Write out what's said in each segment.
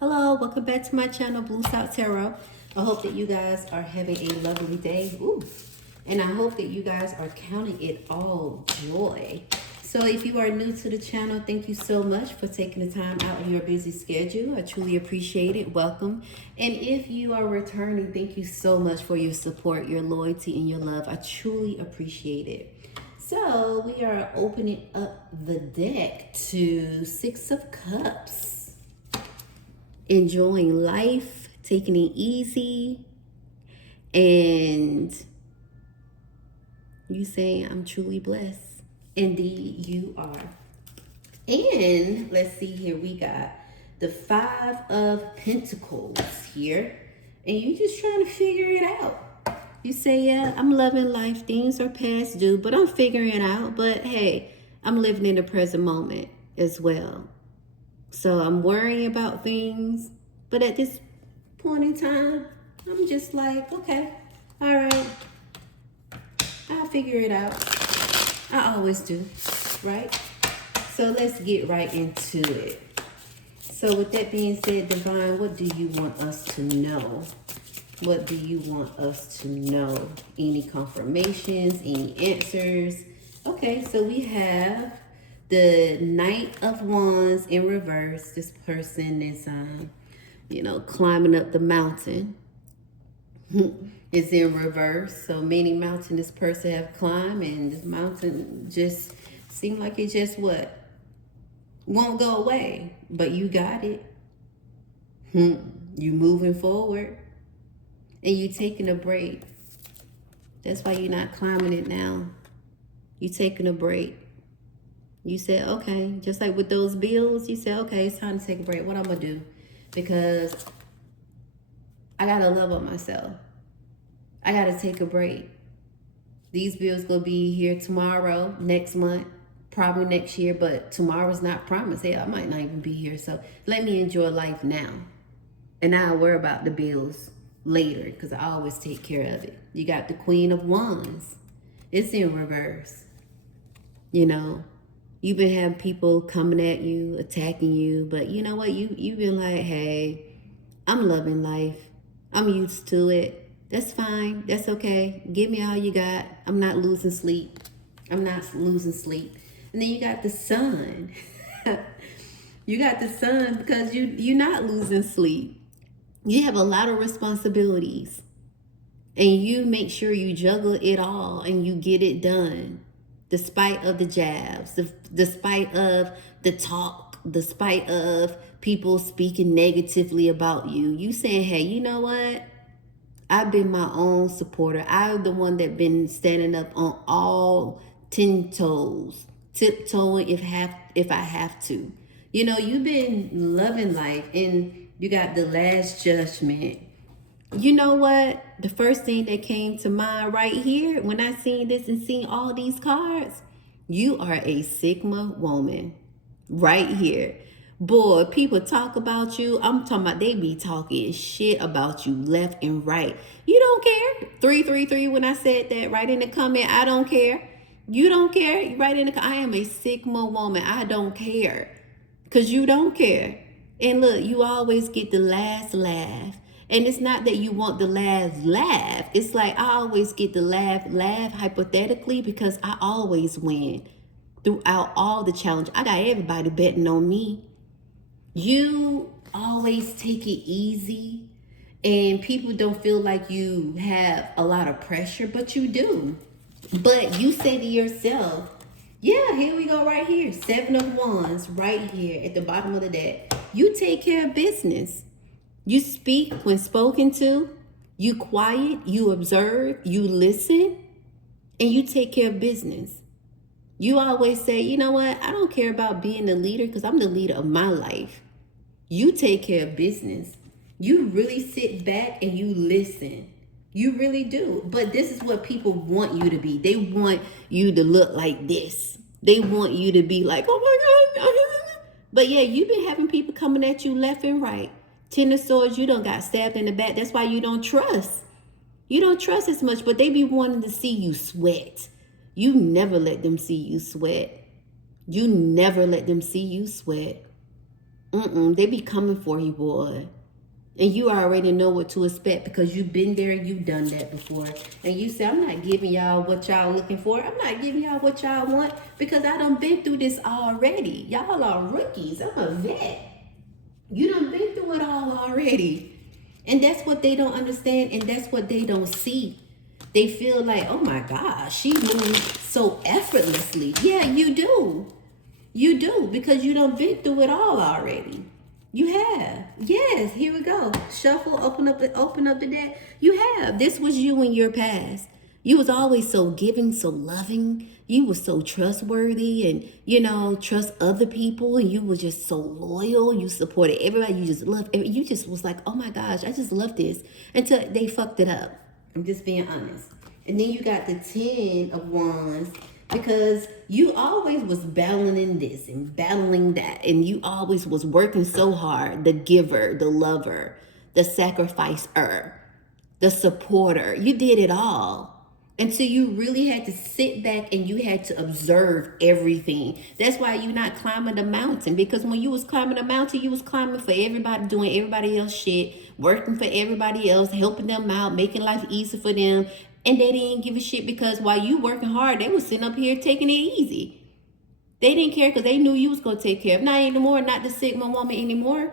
Hello, welcome back to my channel, Blue South Tarot. I hope that you guys are having a lovely day. Ooh. And I hope that you guys are counting it all joy. So if you are new to the channel, thank you so much for taking the time out of your busy schedule. I truly appreciate it. Welcome. And if you are returning, thank you so much for your support, your loyalty, and your love. I truly appreciate it. So we are opening up the deck to Six of Cups. Enjoying life, taking it easy, and you saying, I'm truly blessed. Indeed, you are. And let's see here, we got the Five of Pentacles here, and you just trying to figure it out. You say, yeah, I'm loving life. Things are past due, but I'm figuring it out. But hey, I'm living in the present moment as well. So I'm worrying about things, but at this point in time, I'm just like, okay, all right, I'll figure it out. I always do, right? So let's get right into it. So with that being said, Divine, what do you want us to know? What do you want us to know? Any confirmations, any answers? Okay, so we have the Knight of Wands in reverse. This person is, climbing up the mountain. It's in reverse. So many mountains this person have climbed, and this mountain just seemed like it just won't go away. But you got it. You moving forward, and you taking a break. That's why you're not climbing it now. You taking a break. You said, okay, just like with those bills, you said, okay, it's time to take a break. What I'm going to do? Because I got to love on myself. I got to take a break. These bills going to be here tomorrow, next month, probably next year, but tomorrow's not promised. Hey, I might not even be here. So let me enjoy life now. And I'll worry about the bills later because I always take care of it. You got the Queen of Wands. It's in reverse. You know. You've been having people coming at you, attacking you, but you know what? You've been like, hey, I'm loving life. I'm used to it. That's fine. That's okay. Give me all you got. I'm not losing sleep. I'm not losing sleep. And then you got the Sun. You got the Sun because you're not losing sleep. You have a lot of responsibilities. And you make sure you juggle it all and you get it done. Despite of the jabs, despite of the talk, despite of people speaking negatively about you, you saying, hey, you know what? I've been my own supporter. I'm the one that been standing up on all 10 toes, tiptoeing if I have to. You know, you've been loving life, and you got the Last Judgment. You know what? The first thing that came to mind right here when I seen this and seen all these cards, you are a Sigma woman right here. Boy, people talk about you. I'm talking about they be talking shit about you left and right. You don't care. 333 when I said that, right in the comment, I don't care. You don't care. Right in the I am a Sigma woman. I don't care. Because you don't care. And look, you always get the last laugh. And it's not that you want the last laugh. It's like I always get the laugh hypothetically because I always win throughout all the challenge. I got everybody betting on me. You always take it easy, and people don't feel like you have a lot of pressure, but you do. But you say to yourself, yeah, here we go right here. Seven of Wands right here at the bottom of the deck. You take care of business. You speak when spoken to, you quiet, you observe, you listen, and you take care of business. You always say, you know what? I don't care about being the leader because I'm the leader of my life. You take care of business. You really sit back and you listen. You really do. But this is what people want you to be. They want you to look like this. They want you to be like, oh my God. But yeah, you've been having people coming at you left and right. 10 of Swords, you done got stabbed in the back. That's why you don't trust. You don't trust as much, but they be wanting to see you sweat. You never let them see you sweat. You never let them see you sweat. They be coming for you, boy. And you already know what to expect because you've been there, you've done that before. And you say, I'm not giving y'all what y'all looking for. I'm not giving y'all what y'all want because I done been through this already. Y'all are rookies. I'm a vet. You done been through it all already. And that's what they don't understand, and that's what they don't see. They feel like, oh my gosh, she moves so effortlessly. Yeah, you do. You do, because you done been through it all already. You have. Yes, here we go. Shuffle, open up the deck. You have. This was you in your past. You was always so giving, so loving. You was so trustworthy and, trust other people. And you were just so loyal. You supported everybody. You just loved, you just was like, oh my gosh, I just love this. Until they fucked it up. I'm just being honest. And then you got the 10 of Wands because you always was battling this and battling that. And you always was working so hard. The giver, the lover, the sacrificer, the supporter. You did it all. And so you really had to sit back and you had to observe everything. That's why you're not climbing the mountain. Because when you was climbing the mountain, you was climbing for everybody, doing everybody else shit, working for everybody else, helping them out, making life easy for them. And they didn't give a shit because while you working hard, they was sitting up here taking it easy. They didn't care because they knew you was going to take care of. Not anymore, not the Sigma woman anymore.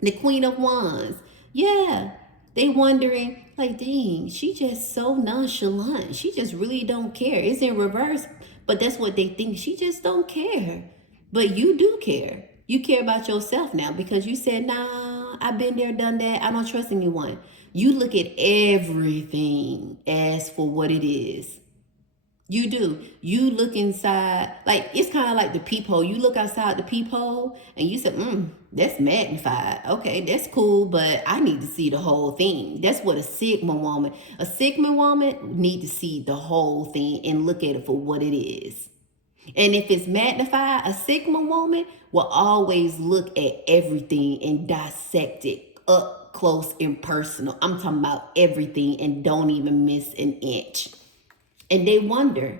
The Queen of Wands. Yeah. They wondering, like, dang, she just so nonchalant. She just really don't care. It's in reverse, but that's what they think. She just don't care. But you do care. You care about yourself now because you said, nah, I've been there, done that. I don't trust anyone. You look at everything as for what it is. You do. You look inside, like it's kind of like the peephole. You look outside the peephole and you say, that's magnified. Okay, that's cool, but I need to see the whole thing. That's what a Sigma woman need to see the whole thing and look at it for what it is. And if it's magnified, a Sigma woman will always look at everything and dissect it up close and personal. I'm talking about everything and don't even miss an inch. And they wonder.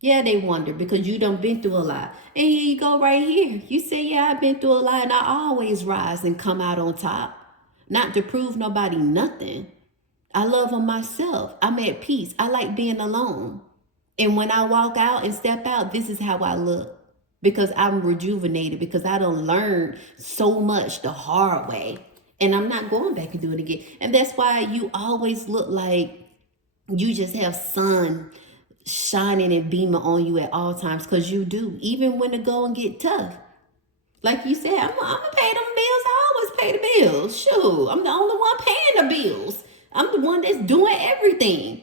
Yeah, they wonder because you done been through a lot. And here you go right here. You say, yeah, I've been through a lot and I always rise and come out on top. Not to prove nobody nothing. I love on myself. I'm at peace. I like being alone. And when I walk out and step out, this is how I look. Because I'm rejuvenated. Because I done learned so much the hard way. And I'm not going back and do it again. And that's why you always look like you just have sun shining and beaming on you at all times, because you do, even when it go and get tough. Like you said, I'm gonna pay them bills. I always pay the bills. Shoot, I'm the only one paying the bills. I'm the one that's doing everything.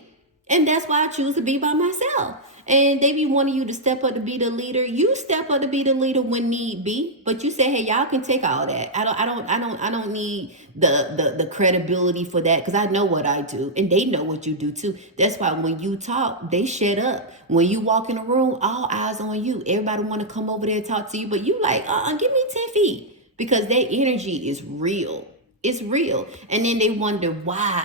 And that's why I choose to be by myself. And they be wanting you to step up to be the leader. You step up to be the leader when need be. But you say, hey, y'all can take all that. I don't need the credibility for that, because I know what I do. And they know what you do too. That's why when you talk, they shut up. When you walk in the room, all eyes on you. Everybody want to come over there and talk to you. But you like, give me 10 feet. Because their energy is real. It's real. And then they wonder why.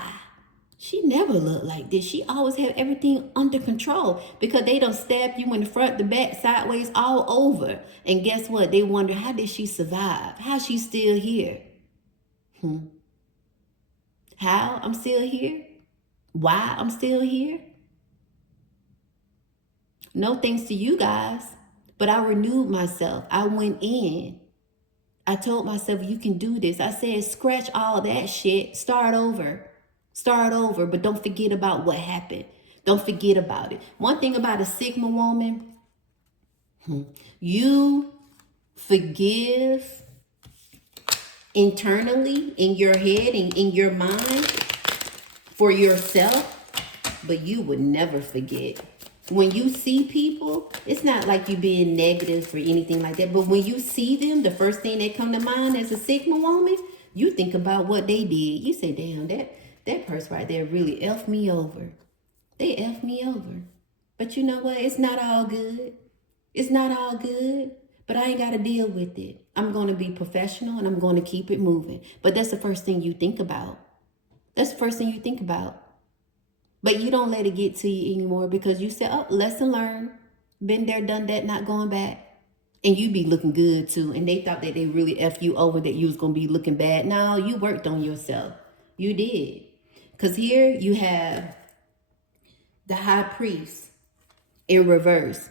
She never looked like this. She always had everything under control, because they don't stab you in the front, the back, sideways, all over. And guess what? They wonder, how did she survive? How she still here? How I'm still here? Why I'm still here? No thanks to you guys, but I renewed myself. I went in. I told myself, you can do this. I said, scratch all that shit. Start over. Start over, but don't forget about what happened. Don't forget about it. One thing about a Sigma woman, you forgive internally in your head and in your mind for yourself, but you would never forget. When you see people, it's not like you being negative or anything like that, but when you see them, the first thing that come to mind as a Sigma woman, you think about what they did. You say, damn, that person right there really effed me over. They effed me over. But you know what? It's not all good. It's not all good. But I ain't got to deal with it. I'm going to be professional and I'm going to keep it moving. But that's the first thing you think about. That's the first thing you think about. But you don't let it get to you anymore, because you say, oh, lesson learned. Been there, done that, not going back. And you be looking good too. And they thought that they really F you over, that you was going to be looking bad. No, you worked on yourself. You did. Because here you have the high priest in reverse.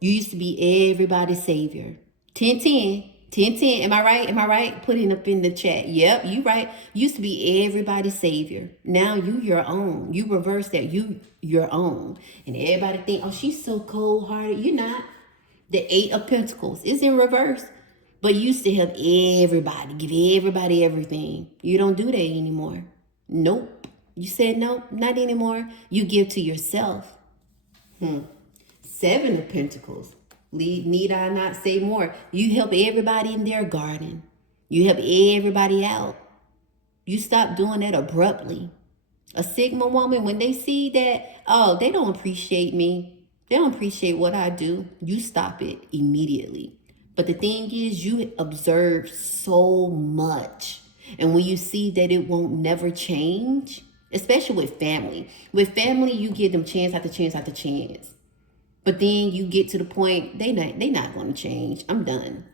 You used to be everybody's savior. 10-10. 10-10. Am I right? Am I right? Put it up in the chat. Yep, you right. Used to be everybody's savior. Now you your own. You reverse that. You your own. And everybody think, oh, she's so cold-hearted. You're not. The 8 of Pentacles is in reverse. But you used to help everybody. Give everybody everything. You don't do that anymore. Nope. You said nope, not anymore. You give to yourself. 7 of Pentacles. Need I not say more? You help everybody in their garden. You help everybody out. You stop doing that abruptly. A Sigma woman, when they see that, oh, they don't appreciate me. They don't appreciate what I do. You stop it immediately. But the thing is, you observe so much. And when you see that it won't never change, especially with family. With family, you give them chance after chance after chance. But then you get to the point, they not going to change. I'm done.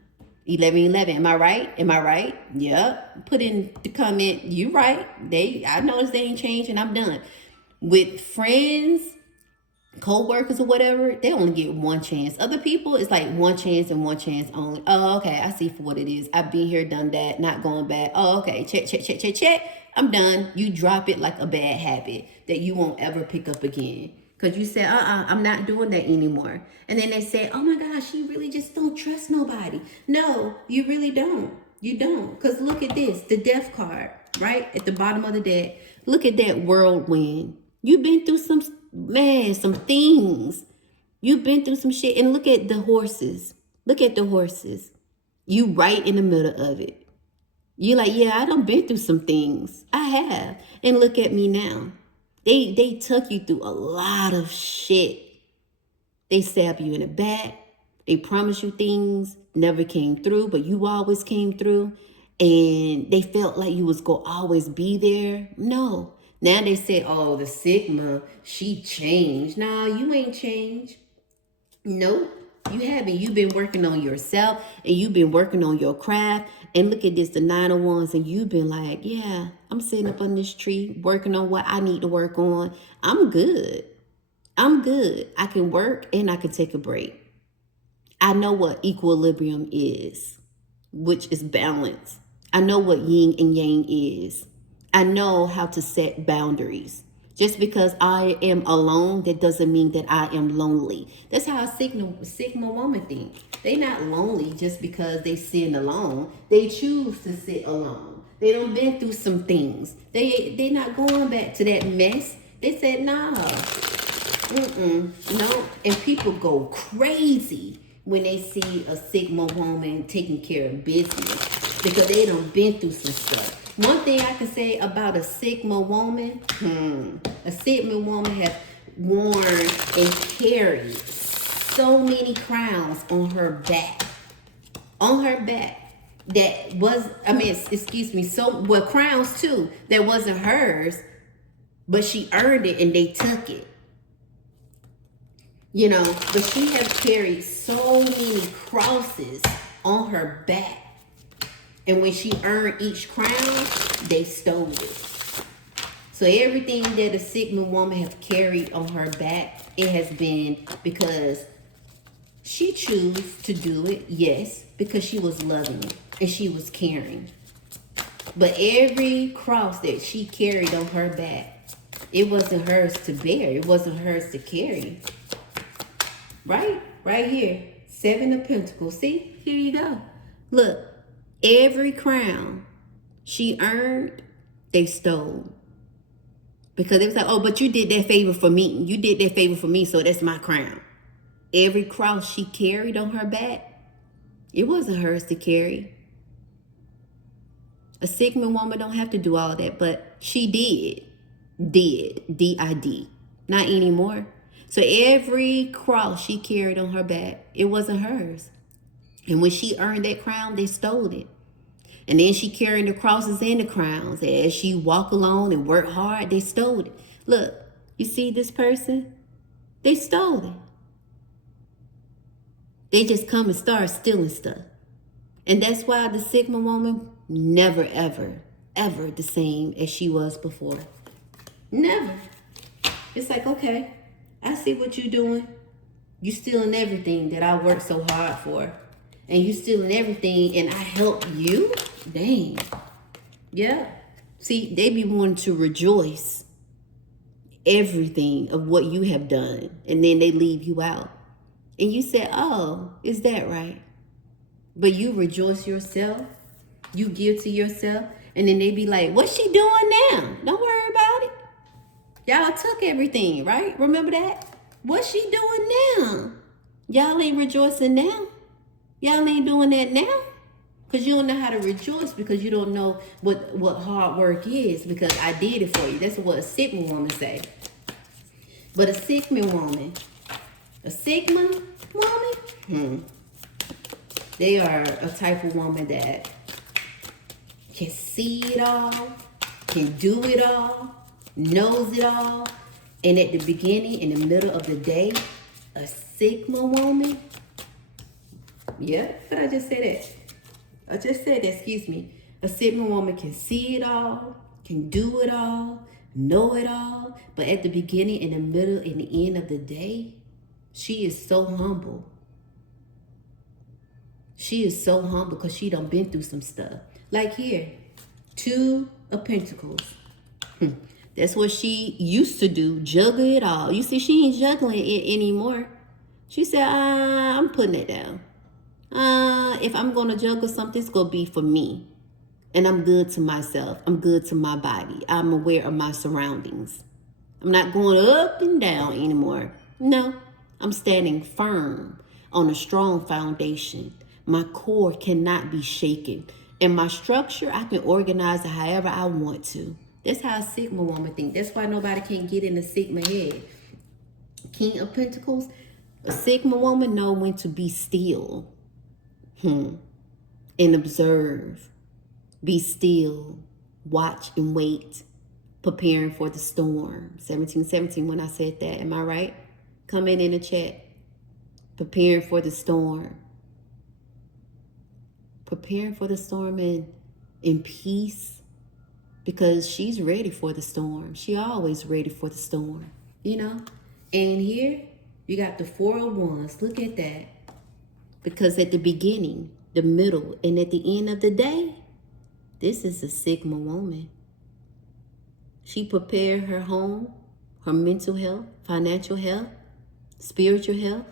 11-11. Am I right? Am I right? Yep. Put in the comment, you right. I noticed they ain't changed and I'm done. With friends, co-workers or whatever, they only get one chance. Other people, it's like one chance and one chance only. Oh, okay. I see for what it is. I've been here, done that, not going back. Oh, okay. Check. I'm done. You drop it like a bad habit that you won't ever pick up again. Because you said, I'm not doing that anymore. And then they say, oh my gosh, you really just don't trust nobody. No, you really don't. You don't. Because look at this, the death card, right? At the bottom of the deck. Look at that whirlwind. You've been through some things. You've been through some shit. And look at the horses. Look at the horses. You right in the middle of it. You're like, yeah, I done been through some things. I have. And look at me now. They took you through a lot of shit. They stab you in the back. They promise you things, never came through, but you always came through. And they felt like you was going to always be there. No. Now they say, oh, the Sigma, she changed. No, you ain't changed. Nope. You haven't. You've been working on yourself and you've been working on your craft. And look at this, the 9 of Wands, and you've been like, yeah, I'm sitting up on this tree working on what I need to work on. I'm good. I'm good. I can work and I can take a break. I know what equilibrium is, which is balance. I know what yin and yang is. I know how to set boundaries. Just because I am alone, that doesn't mean that I am lonely. That's how a Sigma woman think. They not lonely just because they sitting alone. They choose to sit alone. They done been through some things. They not going back to that mess. They said, nah, no. And people go crazy when they see a Sigma woman taking care of business because they done been through some stuff. One thing I can say about a Sigma woman, a Sigma woman has worn and carried so many crowns on her back. On her back. That was, crowns too, that wasn't hers, but she earned it and they took it. You know, but she has carried so many crosses on her back. And when she earned each crown, they stole it. So everything that a Sigma woman has carried on her back, it has been because she chose to do it, yes, because she was loving and she was caring. But every cross that she carried on her back, it wasn't hers to bear. It wasn't hers to carry. Right? Right here. 7 of Pentacles. See? Here you go. Look. Every crown she earned, they stole. Because it was like, oh, but you did that favor for me. You did that favor for me, so that's my crown. Every cross she carried on her back, it wasn't hers to carry. A Sigma woman don't have to do all that, but she did. D-I-D. Not anymore. So every cross she carried on her back, it wasn't hers. And when she earned that crown, they stole it. And then she carried the crosses and the crowns. As she walked along and worked hard, they stole it. Look, you see this person? They stole it. They just come and start stealing stuff. And that's why the Sigma woman never, ever, ever the same as she was before. Never. It's like, okay, I see what you're doing. You stealing everything that I worked so hard for. And you stealing everything and I help you? Dang. Yeah. See, they be wanting to rejoice everything of what you have done. And then they leave you out. And you say, oh, is that right? But you rejoice yourself. You give to yourself. And then they be like, what's she doing now? Don't worry about it. Y'all took everything, right? Remember that? What's she doing now? Y'all ain't rejoicing now. Y'all ain't doing that now. Because you don't know how to rejoice because you don't know what hard work is because I did it for you. That's what a Sigma woman say. But a Sigma woman, they are a type of woman that can see it all, can do it all, knows it all. And at the beginning, in the middle of the day, a Sigma woman, yeah, but I just said that. I just said that, excuse me. A Sigma woman can see it all, can do it all, know it all. But at the beginning, in the middle, and the end of the day, she is so humble. She is so humble because she done been through some stuff. Like here, 2 of Pentacles. That's what she used to do, juggle it all. You see, she ain't juggling it anymore. She said, I'm putting it down. If I'm going to juggle something, it's going to be for me. And I'm good to myself. I'm good to my body. I'm aware of my surroundings. I'm not going up and down anymore. No, I'm standing firm on a strong foundation. My core cannot be shaken. And my structure, I can organize it however I want to. That's how a Sigma woman thinks. That's why nobody can get in the Sigma head. King of Pentacles, a Sigma woman know when to be still. And observe. Be still. Watch and wait. Preparing for the storm. 1717 when I said that. Am I right? Comment in the chat. Preparing for the storm. Preparing for the storm in peace. Because she's ready for the storm. She always ready for the storm. You know? And here, you got the 4 of Wands. Look at that. Because at the beginning, the middle, and at the end of the day, this is a Sigma woman. She prepared her home, her mental health, financial health, spiritual health,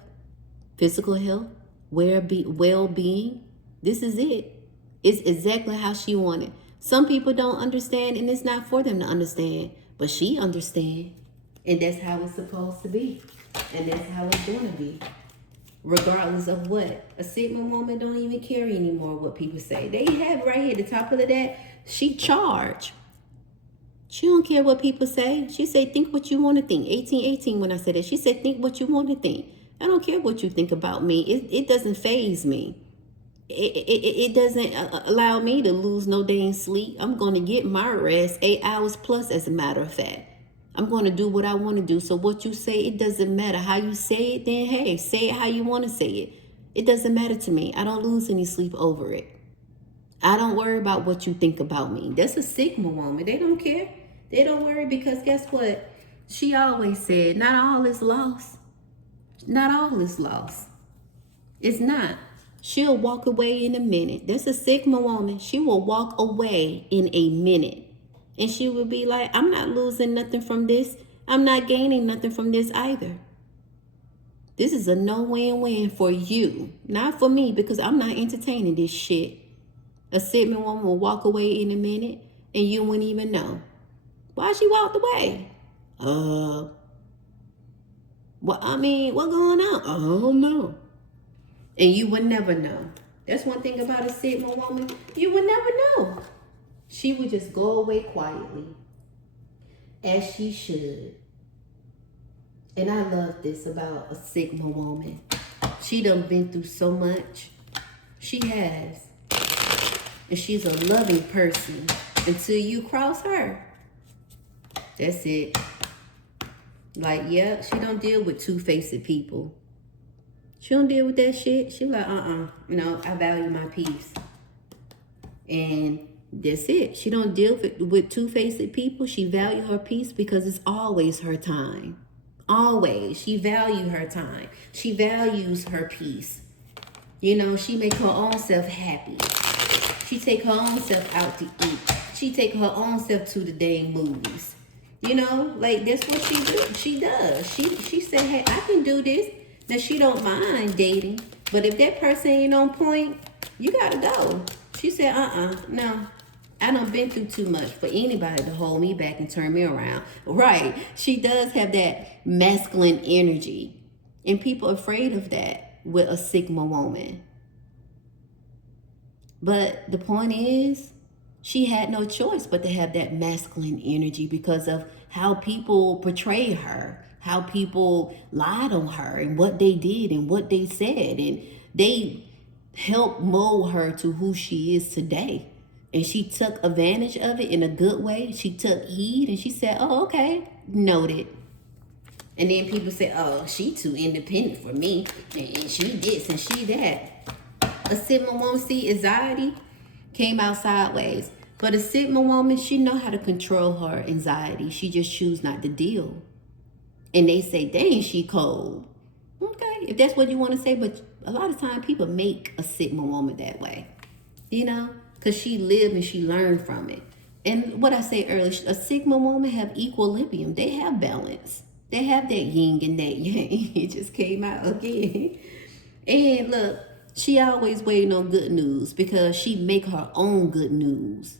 physical health, well-being. This is it. It's exactly how she wanted. Some people don't understand, and it's not for them to understand. But she understands. And that's how it's supposed to be. And that's how it's going to be. Regardless of what. A Sigma woman don't even care anymore what people say. They have right here at the top of that, she charge. She don't care what people say. She say, think what you want to think. 1818 when I said that. She said, think what you want to think. I don't care what you think about me. It doesn't faze me. It doesn't allow me to lose no dang sleep. I'm going to get my rest 8 hours plus, as a matter of fact. I'm going to do what I want to do. So what you say, it doesn't matter. How you say it, then hey, say it how you want to say it. It doesn't matter to me. I don't lose any sleep over it. I don't worry about what you think about me. That's a Sigma woman. They don't care. They don't worry because guess what? She always said, not all is lost. Not all is lost. It's not. She'll walk away in a minute. That's a Sigma woman. She will walk away in a minute. And she would be like, I'm not losing nothing from this. I'm not gaining nothing from this either. This is a no-win-win for you. Not for me, because I'm not entertaining this shit. A Sigma woman will walk away in a minute and you wouldn't even know. Why she walked away? What going on? I don't know. And you would never know. That's one thing about a Sigma woman. You would never know. She would just go away quietly. As she should. And I love this about a Sigma woman. She done been through so much. She has. And she's a loving person. Until you cross her. That's it. Like, yeah, she don't deal with two-faced people. She don't deal with that shit. She like, no, I value my peace. And that's it. She don't deal with two-faced people. She value her peace because it's always her time. Always. She value her time. She values her peace. You know, she make her own self happy. She take her own self out to eat. She take her own self to the dang movies. You know, like that's what she do. She does. She said, hey, I can do this. Now she don't mind dating, but if that person ain't on point, you gotta go. She said, no. I done been through too much for anybody to hold me back and turn me around. Right. She does have that masculine energy. And people are afraid of that with a Sigma woman. But the point is, she had no choice but to have that masculine energy because of how people portray her, how people lied on her and what they did and what they said. And they helped mold her to who she is today. And she took advantage of it in a good way. She took heed and she said, oh, okay, noted. And then people say, oh, she too independent for me. And she this and she that. A Sigma woman, see, anxiety came out sideways. But a Sigma woman, she know how to control her anxiety. She just choose not to deal. And they say, dang, she cold. Okay, if that's what you want to say. But a lot of time people make a Sigma woman that way. You know, because she lived and she learned from it. And what I say earlier, a Sigma woman have equilibrium. They have balance. They have that yin and that yang. It just came out again. And look, she always waiting on good news because she make her own good news.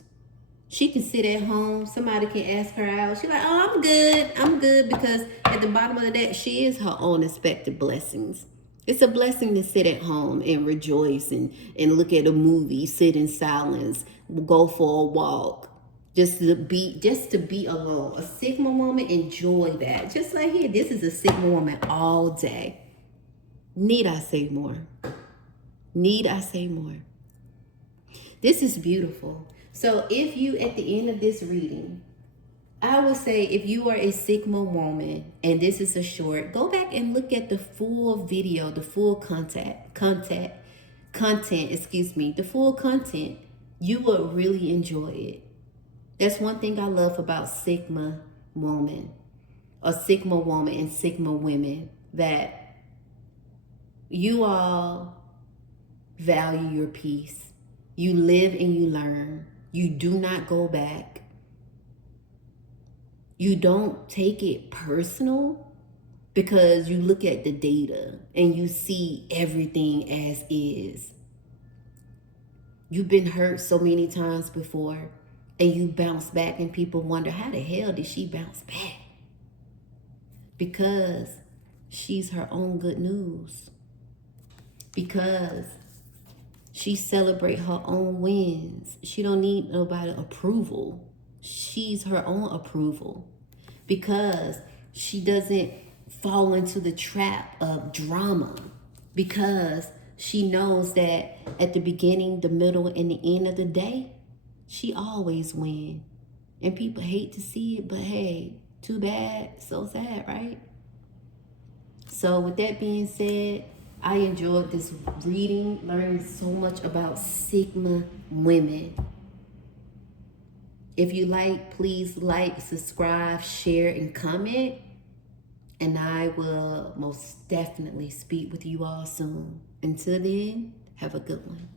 She can sit at home. Somebody can ask her out. She's like, oh, I'm good. I'm good because at the bottom of that, she is her own expected blessings. It's a blessing to sit at home and rejoice and look at a movie, sit in silence, go for a walk, just to be alone. A Sigma woman enjoy that. Just like here, this is a Sigma woman all day. Need I say more? Need I say more? This is beautiful. So if you, at the end of this reading, I would say if you are a Sigma woman and this is a short, go back and look at the full video, the full content, the full content. You will really enjoy it. That's one thing I love about Sigma woman, or Sigma woman and Sigma women, that you all value your peace. You live and you learn. You do not go back. You don't take it personal because you look at the data and you see everything as is. You've been hurt so many times before and you bounce back and people wonder, how the hell did she bounce back? Because she's her own good news. Because she celebrate her own wins. She don't need nobody approval. She's her own approval because she doesn't fall into the trap of drama, because she knows that at the beginning, the middle, and the end of the day, she always wins. And people hate to see it, but hey, too bad, so sad, right? So with that being said, I enjoyed this reading, learning so much about Sigma women. If you like, please like, subscribe, share, and comment. And I will most definitely speak with you all soon. Until then, have a good one.